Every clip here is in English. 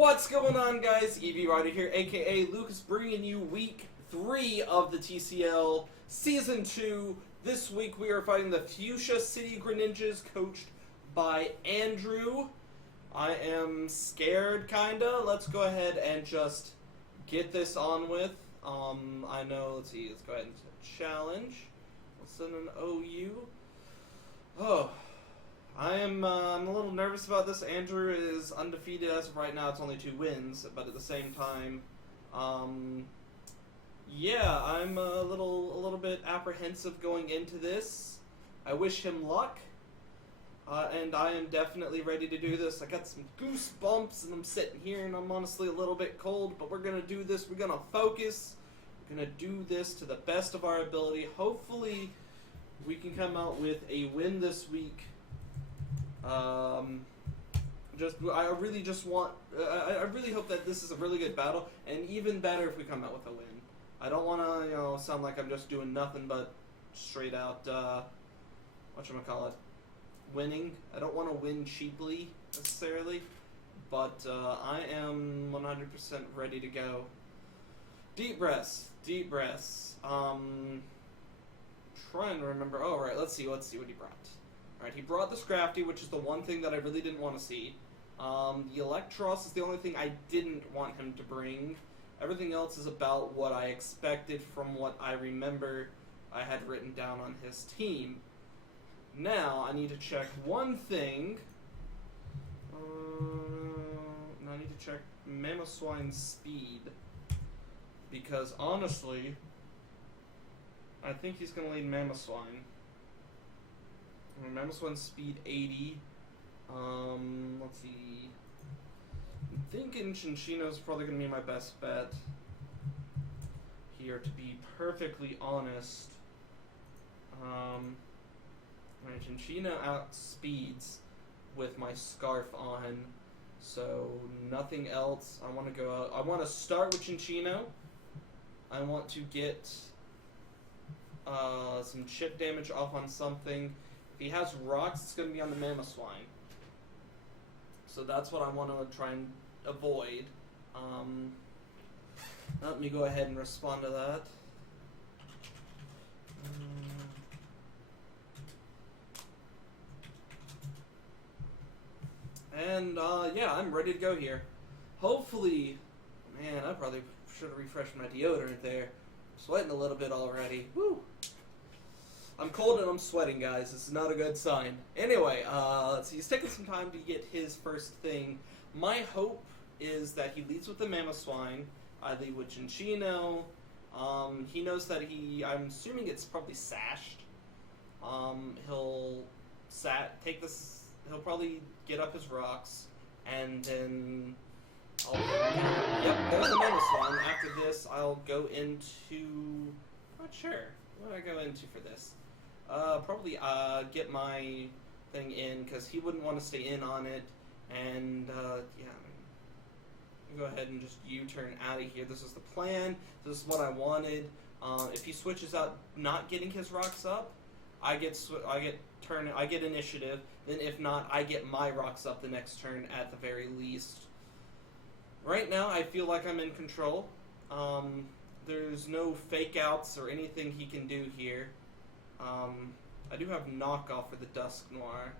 What's going on, guys? EV Rider here, aka Lukas, bringing you week 3 of the TCL Season 2. This week we are fighting the Fuschia City Greninjas, coached by Andrew. I am scared, kinda. Let's go ahead and just get this on with. I know, let's see, let's go ahead and challenge. Let's send an OU. Oh. I'm a little nervous about this. Andrew is undefeated as of right now. It's only 2 wins, but at the same time, yeah, I'm a little bit apprehensive going into this. I wish him luck, and I am definitely ready to do this. I got some goosebumps, and I'm sitting here, and I'm honestly a little bit cold, but we're gonna do this. We're gonna focus. We're gonna do this to the best of our ability. Hopefully, we can come out with a win this week. I really hope that this is a really good battle, and even better if we come out with a win. I don't want to, sound like I'm just doing nothing but straight out, whatchamacallit, winning. I don't want to win cheaply, necessarily, but, I am 100% ready to go. Deep breaths, deep breaths. Trying to remember, oh, right, let's see what he brought. Alright, he brought the Scrafty, which is the one thing that I really didn't want to see. The Electros is the only thing I didn't want him to bring. Everything else is about what I expected from what I remember I had written down on his team. Now, I need to check one thing. I need to check Mamoswine's speed. Because, honestly, I think he's going to lead Mamoswine. Mamoswine's speed 80. Let's see. I'm thinking Chinchino's probably going to be my best bet here, to be perfectly honest. Right, Chinchino outspeeds with my Scarf on, so nothing else. I want to go out. I want to start with Chinchino. I want to get some chip damage off on something. If he has rocks, it's going to be on the Mamoswine. So that's what I want to try and avoid. Let me go ahead and respond to that. And, yeah, I'm ready to go here. Hopefully, man, I probably should have refreshed my deodorant there. I'm sweating a little bit already. Woo! I'm cold and I'm sweating, guys. This is not a good sign. Anyway, let's see. He's taking some time to get his first thing. My hope is that he leads with the Mamoswine. I lead with Chinchino. He knows that I'm assuming it's probably sashed. He'll take this. He'll probably get up his rocks, and then yep, there's the Mamoswine. After this, I'll go into. Not sure. What do I go into for this? Probably get my thing in, because he wouldn't want to stay in on it, and yeah, go ahead and just U-turn out of here. This is the plan. This is what I wanted. If he switches out not getting his rocks up, I get initiative. Then if not, I get my rocks up the next turn at the very least. Right now, I feel like I'm in control. There's no fake outs or anything he can do here. I do have knockoff for the Dusk Noir.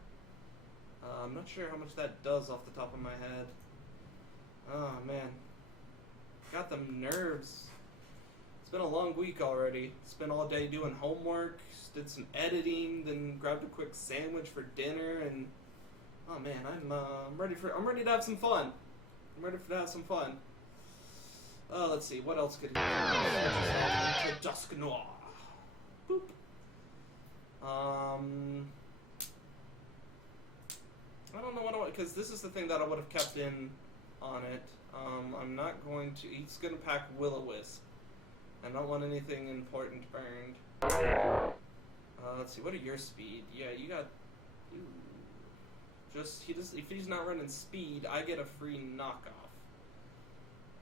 I'm not sure how much that does off the top of my head. Oh man, got them nerves. It's been a long week already. Spent all day doing homework, did some editing, then grabbed a quick sandwich for dinner, and oh man, I'm ready to have some fun. I'm ready to have some fun. Let's see, what else could he do? Dusk Noir. Boop. I don't know what I want, because this is the thing that I would have kept in on it. I'm not going to, he's going to pack Will-O-Wisp. I don't want anything important burned. Let's see, what are your speed? Yeah, you got, if he's not running speed, I get a free knockoff.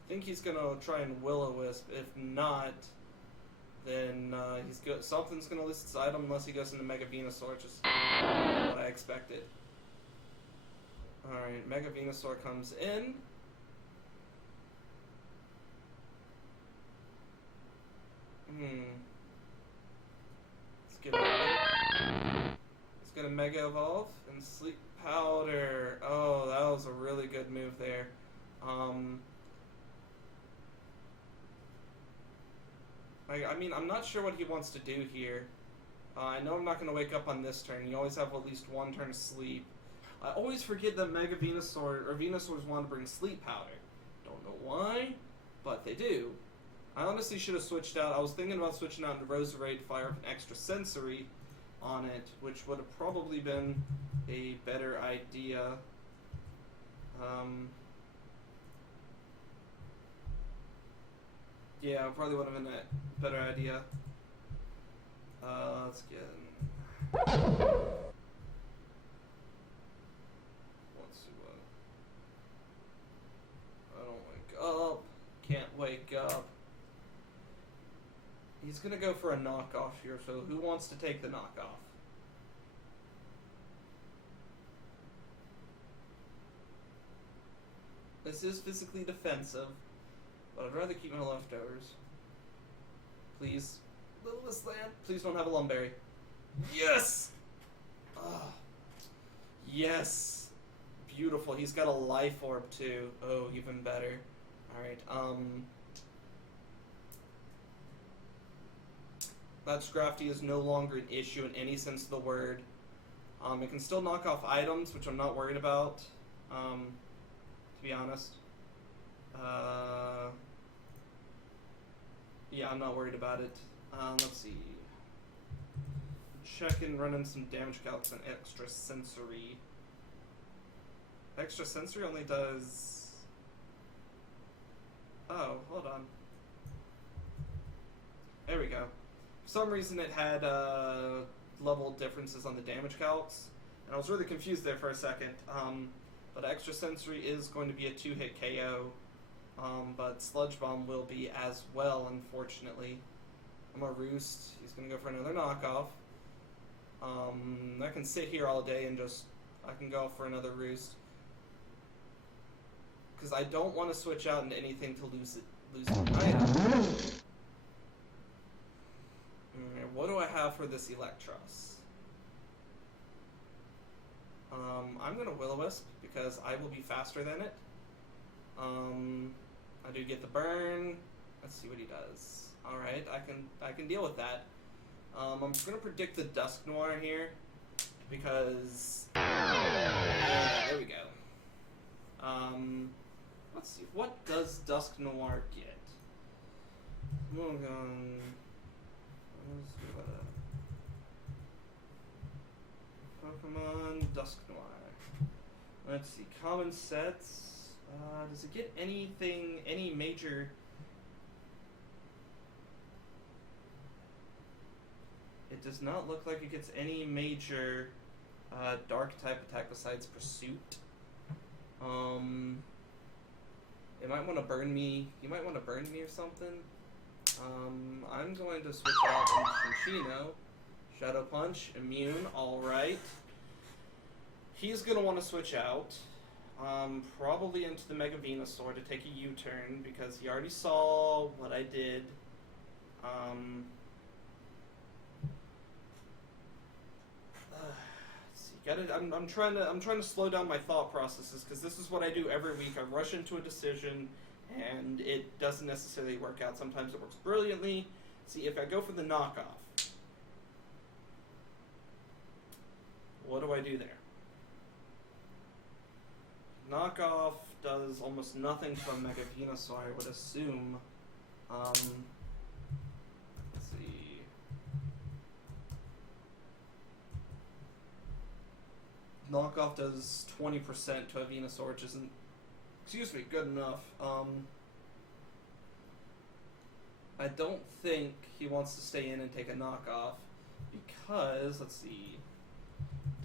I think he's gonna try and Will-O-Wisp. If not, then something's gonna lose its item unless he goes into Mega Venusaur, which is what I expected. Alright, Mega Venusaur comes in. Let's get it. It's gonna Mega Evolve and Sleep Powder. Oh, that was a really good move there. I mean, I'm not sure what he wants to do here. I know I'm not going to wake up on this turn. You always have at least one turn of sleep. I always forget that Mega Venusaur, or Venusaurs want to bring Sleep Powder. Don't know why, but they do. I honestly should have switched out. I was thinking about switching out into Roserade, fire up an extra sensory on it, which would have probably been a better idea. Yeah, probably would have been a better idea. Let's get... Let's see what... I don't wake up. Can't wake up. He's gonna go for a knockoff here, so who wants to take the knockoff? This is physically defensive, but I'd rather keep my leftovers. Please. Littlest land. Please don't have a Lumberry. Yes! Yes! Beautiful. He's got a Life Orb too. Oh, even better. Alright, that Scrafty is no longer an issue in any sense of the word. It can still knock off items, which I'm not worried about, to be honest. Yeah, I'm not worried about it. Let's see. Check and run in some damage calcs and extra sensory. Extra sensory only does... Oh, hold on. There we go. For some reason it had level differences on the damage calcs, and I was really confused there for a second. But extra sensory is going to be a 2-hit KO, but Sludge Bomb will be as well, unfortunately. I'm a Roost. He's going to go for another knockoff. I can sit here all day and just... I can go for another Roost. Because I don't want to switch out into anything to lose an item. What do I have for this Electros? I'm going to Will-O-Wisp because I will be faster than it. I do get the burn. Let's see what he does. Alright, I can deal with that. I'm going to predict the Dusk Noir here because... there we go. Let's see, what does Dusk Noir get? Pokemon Dusk Noir. Let's see, common sets. Does it get anything, any major... It does not look like it gets any major dark type attack besides Pursuit. It might want to burn me. You might want to burn me or something. I'm going to switch out to Cinccino. Shadow Punch, Immune, alright. He's going to want to switch out. Probably into the Mega Venusaur to take a U-turn because he already saw what I did. I'm trying to slow down my thought processes because this is what I do every week. I rush into a decision and it doesn't necessarily work out. Sometimes it works brilliantly. See, if I go for the knockoff, what do I do there? Knockoff does almost nothing from Mega Venusaur, I would assume. Let's see. Knockoff does 20% to a Venusaur, which isn't, excuse me, good enough. I don't think he wants to stay in and take a knockoff because, let's see,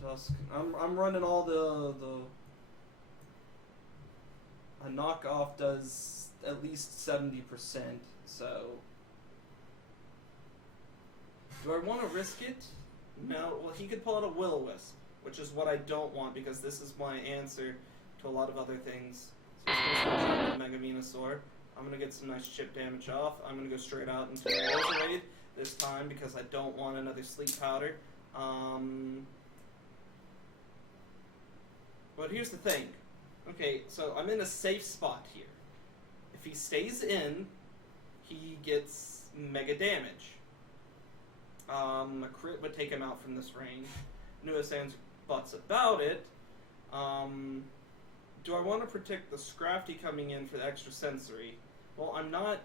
Dusk. I'm running all the a knockoff does at least 70%, so do I want to risk it? No. Well, he could pull out a Will-O-Wisp, which is what I don't want because this is my answer to a lot of other things. So he's going to switch out to Mega Venusaur. I'm going to get some nice chip damage off. I'm going to go straight out into the Roserade this time because I don't want another sleep powder. But here's the thing. Okay, so I'm in a safe spot here. If he stays in, he gets mega damage. A crit would take him out from this range. Newest answer buts about it. Do I want to protect the Scrafty coming in for the extra sensory? Well, I'm not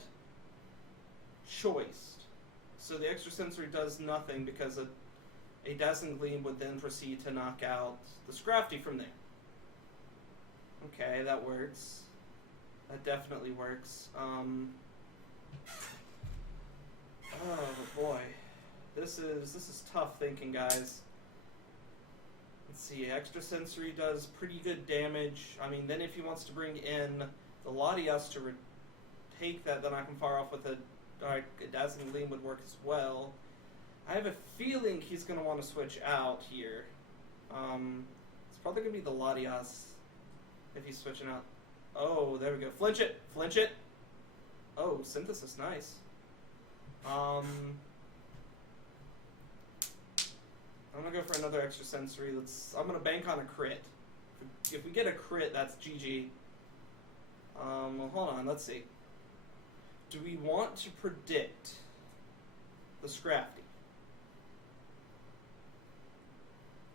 choiced. So the extra sensory does nothing because a Dazzling Gleam would then proceed to knock out the Scrafty from there. Okay, that works. That definitely works. Oh boy. This is tough thinking, guys. Let's see, extra sensory does pretty good damage. I mean, then if he wants to bring in the Latias to take that, then I can fire off with a Dazzling Gleam would work as well. I have a feeling he's going to want to switch out here. It's probably going to be the Latias if he's switching out. Oh, there we go. Flinch it! Flinch it! Oh, Synthesis, nice. I'm gonna go for another extra sensory. I'm gonna bank on a crit. If we get a crit, that's GG. Well, hold on, let's see. Do we want to predict the Scrafty?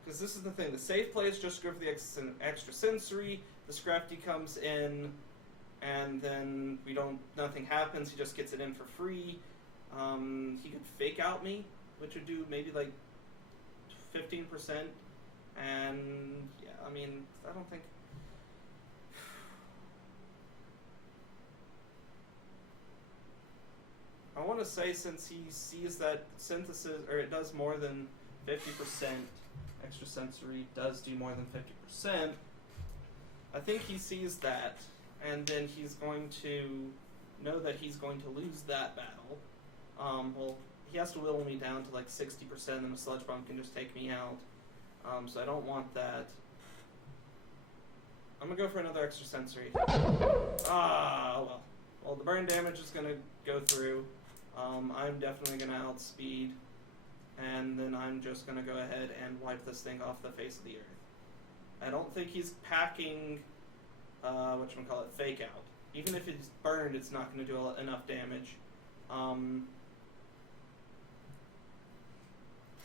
Because this is the thing, the safe play is just go for the extra sensory, the Scrafty comes in, and then nothing happens, he just gets it in for free. He could fake out me, which would do maybe like 15%, and yeah, I mean, I don't think... I want to say since he sees that Synthesis, or it does more than 50%, extra sensory does do more than 50%, I think he sees that, and then he's going to know that he's going to lose that battle. Well, he has to whittle me down to like 60%, and a Sludge Bomb can just take me out. So I don't want that. I'm gonna go for another extra sensory. Well. Well, the burn damage is gonna go through. I'm definitely gonna outspeed. And then I'm just gonna go ahead and wipe this thing off the face of the earth. I don't think he's packing, whatchamacallit, Fake Out. Even if it's burned, it's not gonna do enough damage.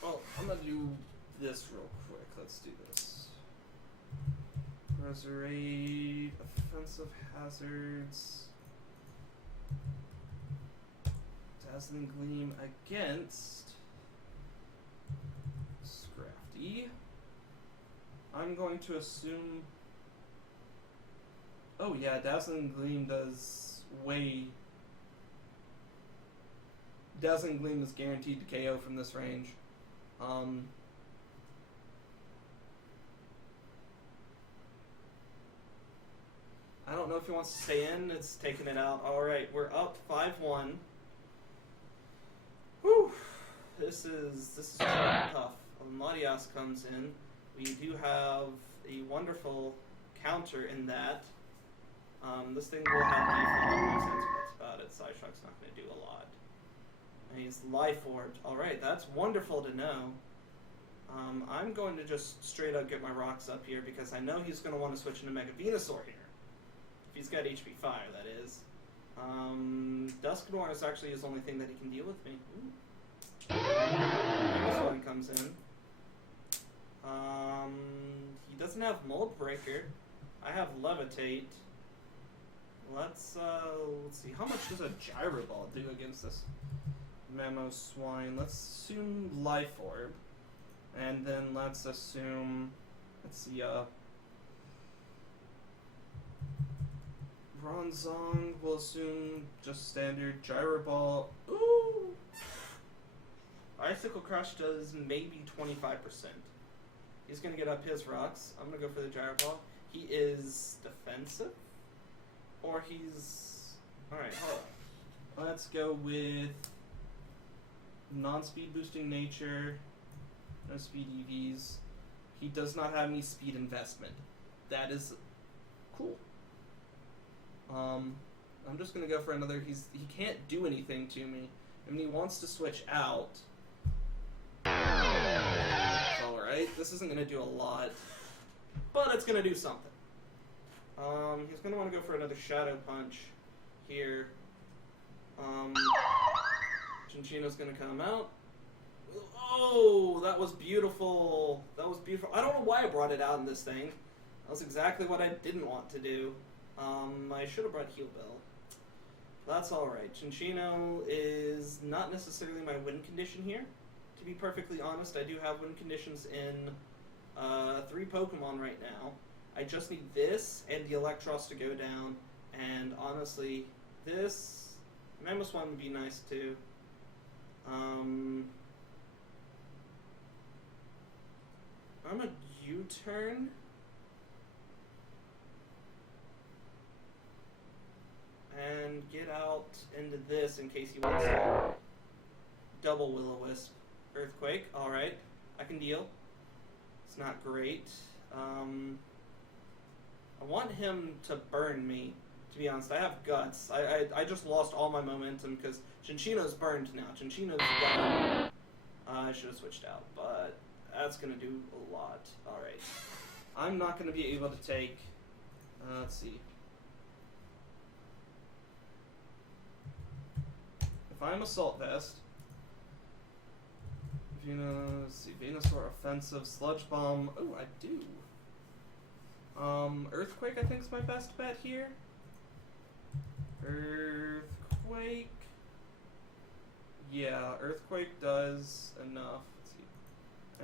Well, I'm gonna do this real quick. Let's do this. Resurrect, offensive hazards. Dazzling Gleam against Scrafty. I'm going to assume... Oh yeah, Dazzling Gleam does way... Dazzling Gleam is guaranteed to KO from this range. I don't know if he wants to stay in. It's taking it out. Alright, we're up 5-1. Whew. This is tough. Latias comes in. We do have a wonderful counter in that. This thing will have default. That's about it. Psyshock's not going to do a lot. And he's Life Orbed. Alright, that's wonderful to know. I'm going to just straight up get my rocks up here because I know he's going to want to switch into Mega Venusaur here. If he's got HP Fire, that is. Dusknoir is actually his only thing that he can deal with me. This one comes in. He doesn't have Mold Breaker. I have Levitate. Let's see. How much does a Gyro Ball do against this Mamo Swine? Let's assume Life Orb. And then let's assume... Let's see, Bronzong, we'll assume just standard Gyro Ball. Ooh! Icicle Crush does maybe 25%. He's going to get up his rocks. I'm going to go for the Gyro Ball. He is defensive? Or he's... Alright, hold on. Let's go with non-speed boosting nature. No speed EVs. He does not have any speed investment. That is cool. I'm just gonna go for another. He can't do anything to me I mean, he wants to switch out. Alright, this isn't going to do a lot, but it's going to do something. He's going to want to go for another Shadow Punch here. Chinchino's going to come out. Oh, that was beautiful. That was beautiful. I don't know why I brought it out in this thing. That was exactly what I didn't want to do. I should have brought Heal Bell. That's alright. Chinchino is not necessarily my win condition here. To be perfectly honest, I do have win conditions in 3 Pokemon right now. I just need this and the Electros to go down, and honestly, this Mamoswine would be nice too. I'm a U-turn. And get out into this in case he wants to double Will-O-Wisp. Earthquake, alright. I can deal. It's not great. I want him to burn me, to be honest. I have Guts. I just lost all my momentum because Chinchino's burned now. Chinchino's done. I should have switched out, but that's going to do a lot. Alright. I'm not going to be able to take... let's see. If I'm Assault Vest, let's see, Venusaur offensive, Sludge Bomb. Oh, I do. Earthquake I think is my best bet here. Earthquake. Yeah, Earthquake does enough. Let's see.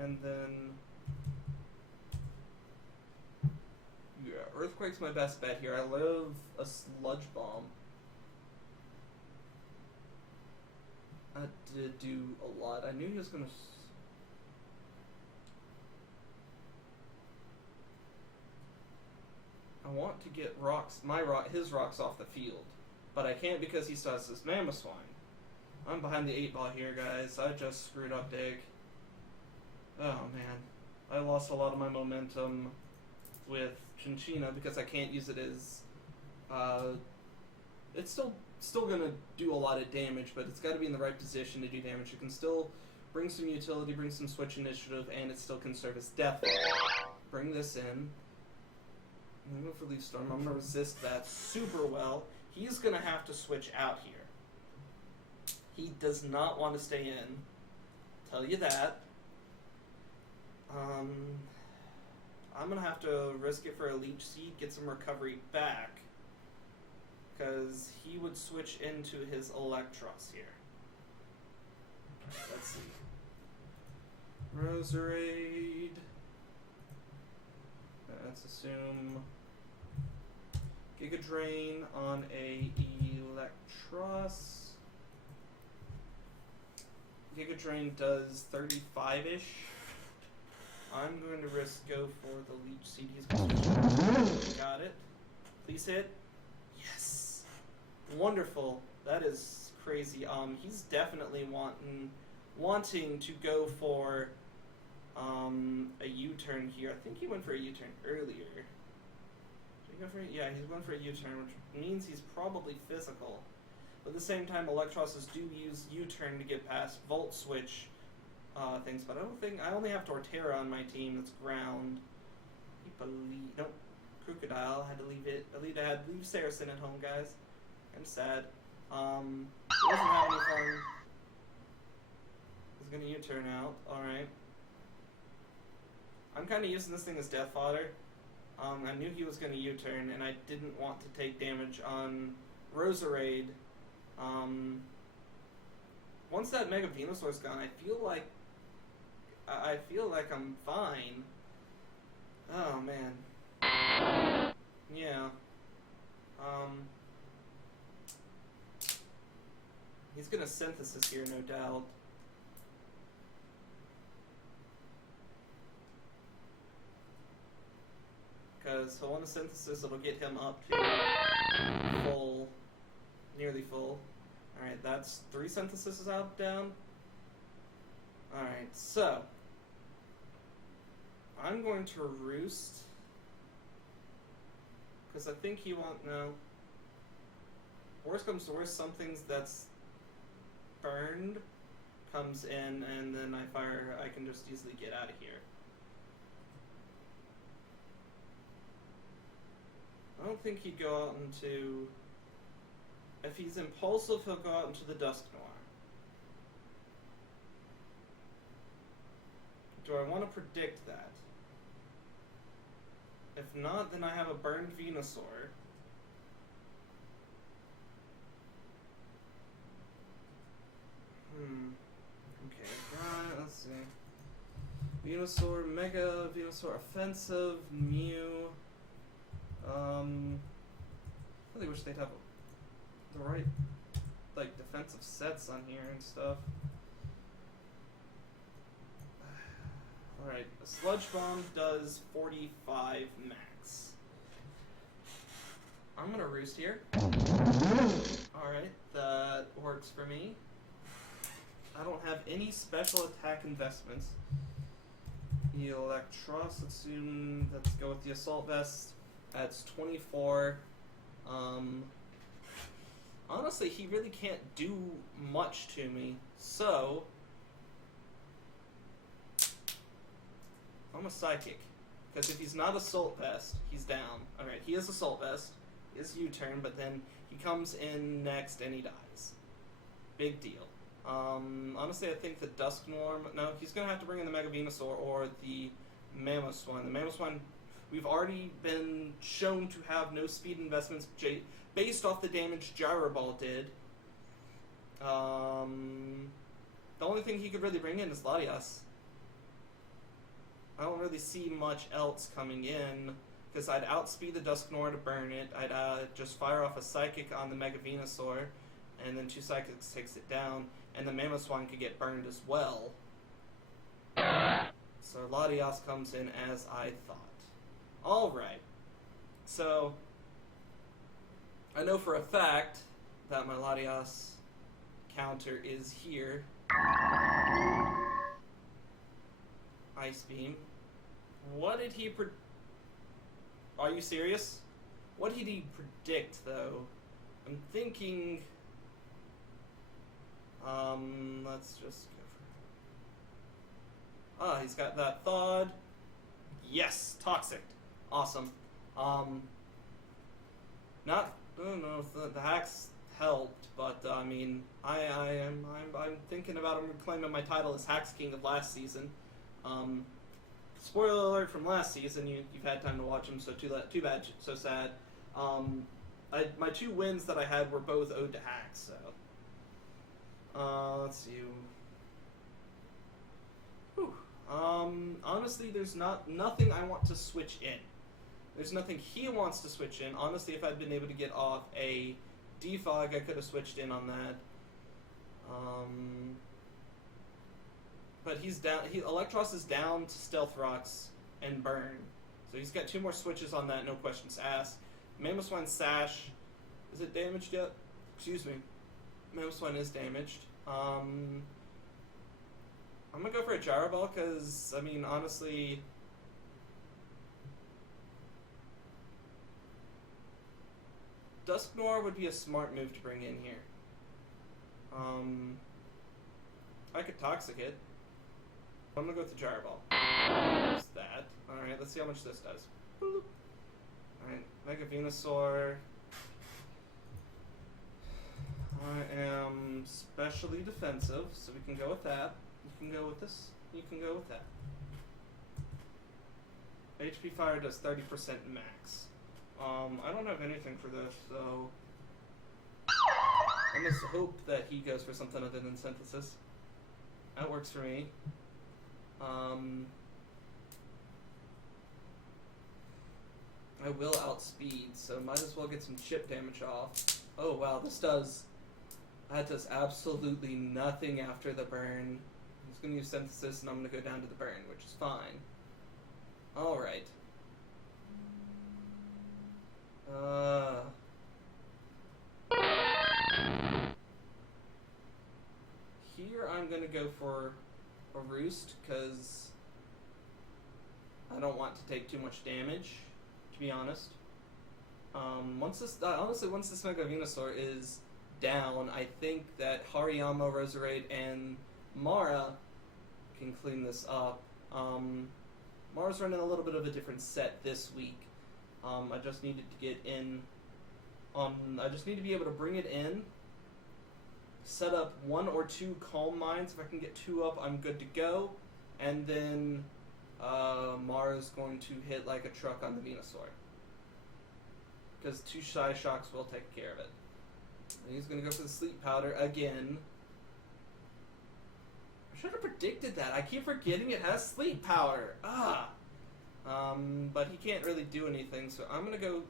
And then yeah, Earthquake's my best bet here. I love a Sludge Bomb. That did do a lot. I knew he was gonna. I want to get his rocks off the field, but I can't because he still has this Mamoswine. I'm behind the 8-ball here, guys. I just screwed up big. Oh man, I lost a lot of my momentum with Chinchina because I can't use it as. It's still gonna do a lot of damage, but it's got to be in the right position to do damage. It can still bring some utility, bring some switch initiative, and it still can serve as death. Bring this in. I'm gonna go for Leaf Storm. I'm gonna resist that super well. He's gonna have to switch out here. He does not want to stay in. Tell you that. I'm gonna have to risk it for a Leech Seed, get some recovery back. Because he would switch into his Electros here. Let's see. Roserade. Let's assume Giga Drain on a Electros. Giga Drain does 35-ish. I'm going to go for the Leech Seed. He's going to switch. Got it. Please hit. Yes. Wonderful. That is crazy. He's definitely wanting to go for a U-turn here. I think he went for a U-turn earlier. Did he go for yeah, he's going for a U-turn, which means he's probably physical. But at the same time, Electroses do use U-turn to get past Volt Switch things, but I don't think I only have Torterra on my team that's ground. Nope. Crocodile. Had to leave it. I had to leave Saracen at home, guys. I'm sad. He doesn't have any fun. He's gonna U-turn out. Alright. I'm kind of using this thing as death fodder. I knew he was gonna U-turn, and I didn't want to take damage on Roserade. Once that Mega Venusaur's gone, I feel like I'm fine. Oh man. Yeah. He's gonna Synthesis here, no doubt. Because he'll want to Synthesis, it'll get him up to full, nearly full. Alright, that's 3 Synthesises out, down. Alright, so I'm going to Roost. Because I think he won't know. Worst comes to worst, some things burned comes in, and then I can just easily get out of here. I don't think he'd go out into... If he's impulsive, he'll go out into the Dusknoir. Do I want to predict that? If not, then I have a burned Venusaur. Okay, right, let's see. Venusaur, Mega, Venusaur Offensive, Mew. I really wish they'd have the right, like, defensive sets on here and stuff. Alright, a Sludge Bomb does 45 max. I'm gonna roost here. Alright, that works for me. I don't have any special attack investments. Electros, let's go with the Assault Vest. That's 24. Honestly, he really can't do much to me, so I'm a Psychic. Because if he's not Assault Vest, he's down. Alright, he is Assault Vest. He is U-turn, but then he comes in next and he dies. Big deal. Honestly, I think the Dusknoir... No, he's going to have to bring in the Mega Venusaur or the Mamoswine. The Mamoswine, we've already been shown to have no speed investments based off the damage Gyro Ball did. The only thing he could really bring in is Latias. I don't really see much else coming in, because I'd outspeed the Dusknoir to burn it. I'd just fire off a Psychic on the Mega Venusaur, and then 2 Psychics takes it down, and the Mamoswine could get burned as well. So Latias comes in as I thought. Alright. So, I know for a fact that my Latias counter is here. Ice Beam. What did he Are you serious? What did he predict, though? I'm thinking... let's just go for... Ah, he's got that Thawed. Yes! Toxic. Awesome. Not... I don't know if the hacks helped, but, I mean, I'm thinking about him reclaiming my title as Hacks King of last season. Spoiler alert from last season, you've had time to watch them, so too bad, so sad. My 2 wins that I had were both owed to hacks, so... let's see. Whew. Honestly, there's nothing I want to switch in. There's nothing he wants to switch in. Honestly, if I'd been able to get off a Defog, I could have switched in on that. But he's down. Electros is down to Stealth Rocks and Burn. So he's got 2 more switches on that, no questions asked. Mamoswine Sash. Is it damaged yet? Excuse me. Mamoswine is damaged. I'm gonna go for a Gyro Ball because, I mean, honestly... Dusknoir would be a smart move to bring in here. I could Toxic it. I'm gonna go with the Gyro Ball. There's that. Alright, let's see how much this does. Alright, Mega Venusaur. I am specially defensive, so we can go with that. You can go with this. You can go with that. HP Fire does 30% max. I don't have anything for this, so I must hope that he goes for something other than Synthesis. That works for me. I will outspeed, so might as well get some chip damage off. Oh wow, that does absolutely nothing after the burn. I'm just gonna use Synthesis and I'm gonna go down to the burn, which is fine. Alright. Here I'm gonna go for a Roost, because I don't want to take too much damage, to be honest. Honestly, once this Mega Venusaur is down. I think that Hariyama, Roserade, and Mara can clean this up. Mara's running a little bit of a different set this week. I just needed to get in. I just need to be able to bring it in, set up 1 or 2 Calm Minds. If I can get 2 up, I'm good to go. And then Mara's going to hit like a truck on the Venusaur, because 2 Shy Shocks will take care of it. And he's going to go for the Sleep Powder again. I should have predicted that. I keep forgetting it has Sleep Powder. But he can't really do anything, so I'm going to go...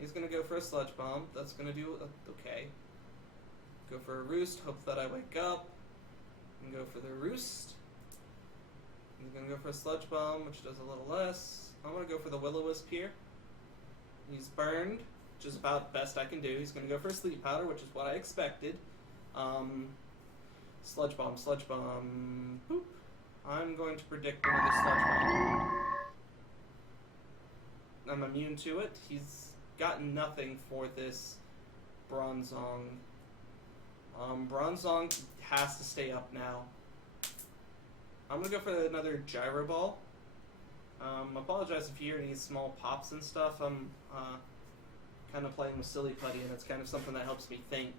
He's going to go for a Sludge Bomb. That's going to do... okay. Go for a Roost. Hope that I wake up. And go for the Roost. He's going to go for a Sludge Bomb, which does a little less. I'm going to go for the Will-O-Wisp here. He's burned, which is about the best I can do. He's going to go for a Sleep Powder, which is what I expected. Sludge Bomb, Sludge Bomb, boop. I'm going to predict another Sludge Bomb. I'm immune to it. He's gotten nothing for this Bronzong. Bronzong has to stay up now. I'm going to go for another Gyro Ball. Apologize if you hear any small pops and stuff. I'm kind of playing with Silly Putty, and it's kind of something that helps me think.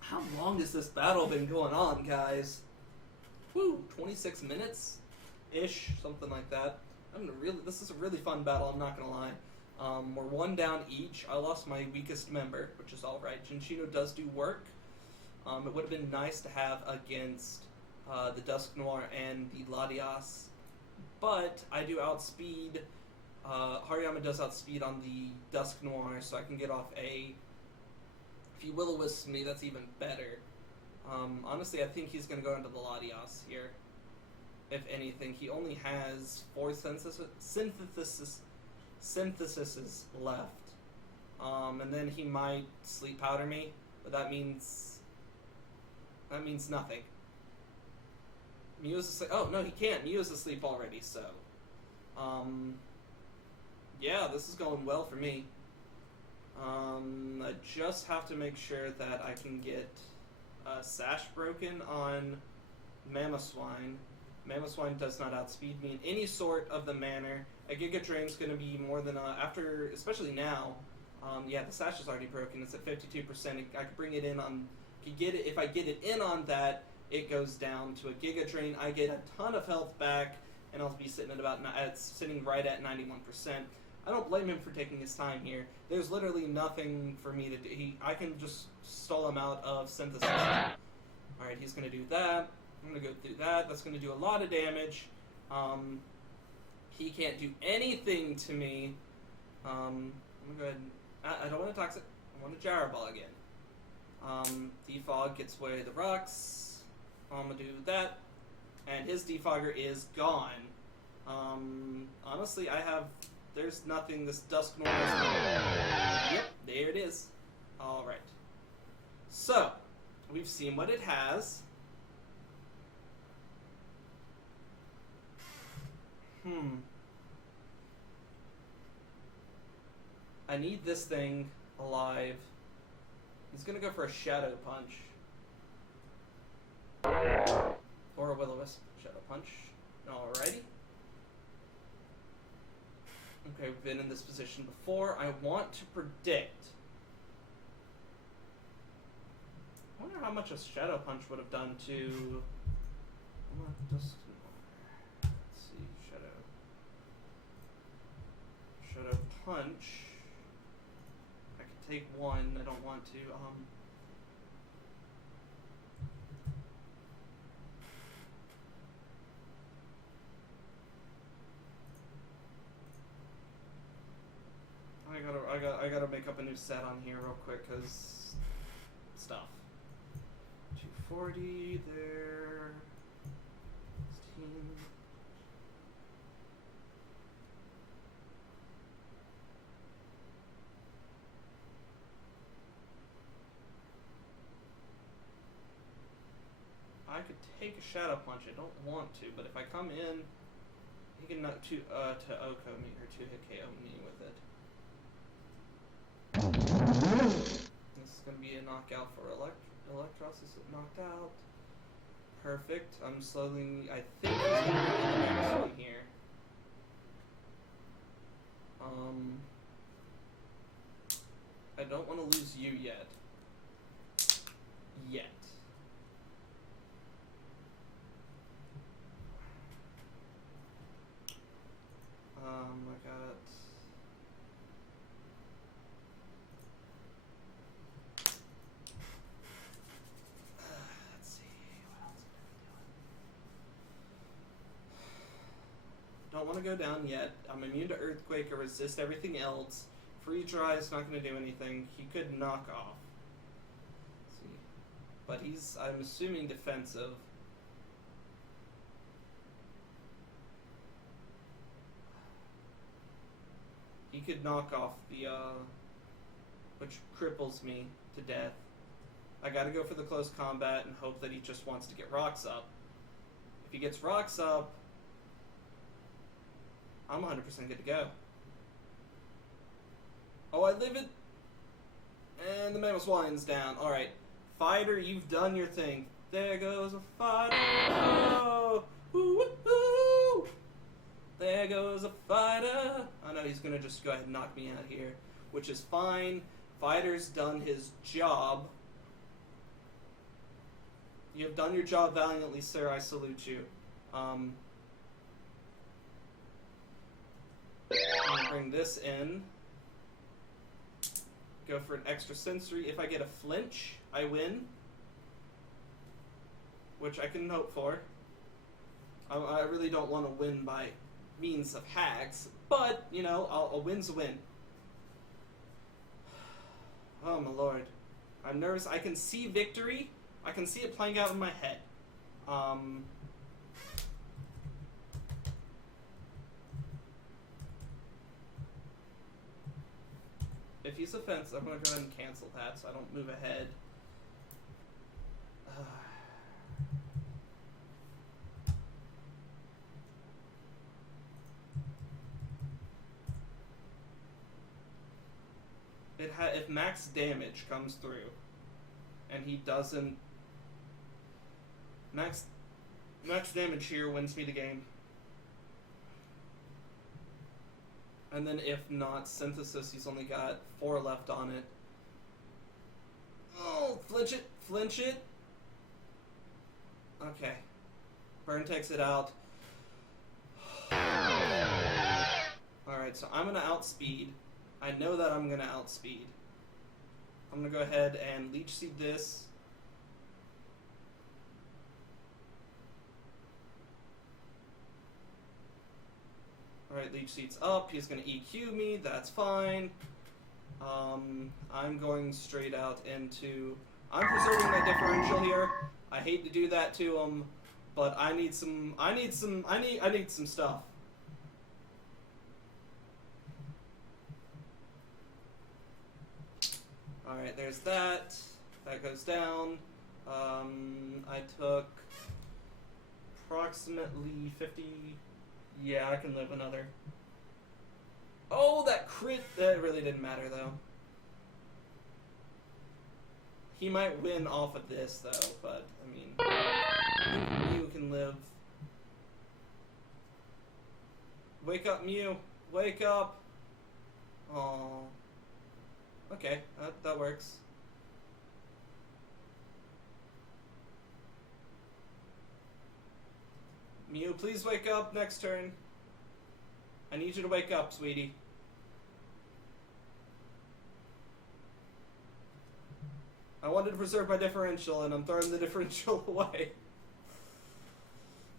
How long has this battle been going on, guys? Woo, 26 minutes-ish, something like that. This is a really fun battle, I'm not going to lie. We're 1 down each. I lost my weakest member, which is alright. Jinchino does do work. It would have been nice to have against the Dusknoir and the Latias, but I do outspeed. Hariyama does outspeed on the Dusknoir, so I can get off a... If he Will-O-Wisps me, that's even better. Honestly, I think he's going to go into the Latias here. If anything, he only has 4 syntheses left. And then he might Sleep Powder me, but that means nothing. Mew's asleep. Oh, no, he can't. Mew's asleep already, so... yeah, this is going well for me. I just have to make sure that I can get Sash broken on Mamoswine. Mamoswine does not outspeed me in any sort of the manner. A Giga Drain's going to be more than after, especially now. Yeah, the Sash is already broken. It's at 52%. I could bring it in on. If I get it in on that, it goes down to a Giga Drain. I get a ton of health back, and I'll be sitting at sitting right at 91%. I don't blame him for taking his time here. There's literally nothing for me to do. I can just stall him out of Synthesis. Alright, he's going to do that. I'm going to go through that. That's going to do a lot of damage. He can't do anything to me. I'm going to go ahead and... I don't want a Toxic. I want a Gyro Ball again. Defog gets away the rocks. I'm going to do that. And his Defogger is gone. Honestly, there's nothing this Dusknoir is... Yep, there it is. Alright. So, we've seen what it has. I need this thing alive. He's gonna go for a Shadow Punch. Or a Will-O-Wisp. Shadow Punch. Alrighty. Okay, we've been in this position before. I want to predict. I wonder how much a Shadow Punch would have done to... Let's see, Shadow Punch. I could take 1. I don't want to. I gotta make up a new set on here real quick, cause stuff. 240 there. 16. I could take a Shadow Punch. I don't want to, but if I come in, he can not to Oko me or to hit KO me with it. This is going to be a knockout for Electros. Is it knocked out? Perfect. I'm slowly. I think he's going to go on the next one here. I don't want to lose you yet. Yet. I got. Let's see. What else am I doing? Don't want to go down yet. I'm immune to Earthquake or resist everything else. Free Dry is not going to do anything. He could knock off. Let's see. But he's, I'm assuming, defensive. He could knock off the, which cripples me to death. I gotta go for the close combat and hope that he just wants to get rocks up. If he gets rocks up, I'm 100% good to go. Oh, I live it. And the Mamoswine's down. Alright. Fighter, you've done your thing. There goes a fighter. Oh, woo-hoo. There goes a fighter. I know he's going to just go ahead and knock me out here, which is fine. Fighter's done his job. You have done your job valiantly, sir. I salute you. I'm going to bring this in. Go for an extra sensory. If I get a flinch, I win. Which I can hope for. I really don't want to win by means of hacks, but, you know, a win's a win. Oh my lord. I'm nervous. I can see victory. I can see it playing out in my head. If he's offensive, I'm going to go ahead and cancel that so I don't move ahead. If max damage comes through, and he doesn't... Max damage here wins me the game. And then if not, Synthesis, he's only got 4 left on it. Oh, flinch it, flinch it. Okay. Burn takes it out. Alright, so I'm going to outspeed. I know that I'm going to outspeed. I'm going to go ahead and Leech Seed this. Alright, Leech Seed's up. He's going to EQ me. That's fine. I'm going straight out into... I'm preserving my differential here. I hate to do that to him, but I need some stuff. Alright, there's that. That goes down. I took approximately 50... Yeah, I can live another. Oh, that crit! That really didn't matter, though. He might win off of this, though, but, I mean... Mew can live. Wake up, Mew! Wake up! Aww. Okay, that works. Mew, please wake up next turn. I need you to wake up, sweetie. I wanted to preserve my differential, and I'm throwing the differential away.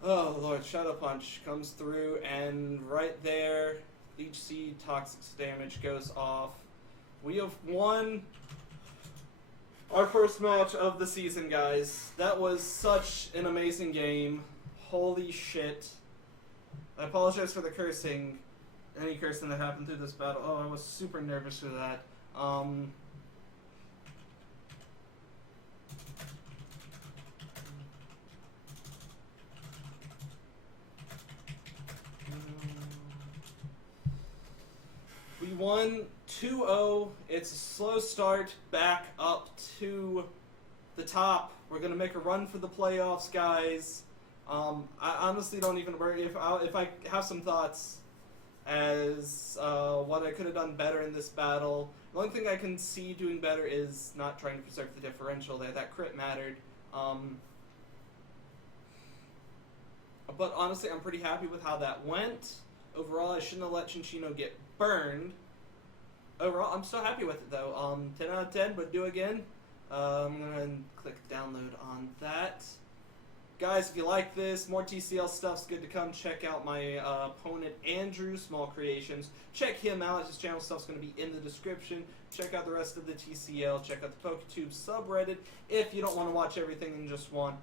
Oh, Lord, Shadow Punch comes through, and right there, Leech Seed, Toxic Damage goes off. We have won our first match of the season, guys. That was such an amazing game. Holy shit. I apologize for the cursing. Any cursing that happened through this battle. Oh, I was super nervous for that. We won 2-0. It's a slow start back up to the top. We're going to make a run for the playoffs, guys. I honestly don't even worry if I have some thoughts as what I could have done better in this battle. The only thing I can see doing better is not trying to preserve the differential there. That crit mattered. But honestly, I'm pretty happy with how that went. Overall, I shouldn't have let Chinchino get burned. Overall, I'm still happy with it, though. 10 out of 10, but do again. I'm going to click download on that. Guys, if you like this, more TCL stuff's good to come. Check out my opponent, Andrew, Small Creations. Check him out. His channel stuff's going to be in the description. Check out the rest of the TCL. Check out the PokeTube subreddit. If you don't want to watch everything and just want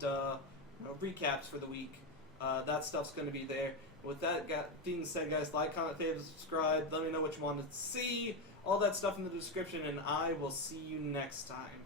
recaps for the week, that stuff's going to be there. With that being said, guys, like, comment, favorite, subscribe. Let me know what you want to see. All that stuff in the description, and I will see you next time.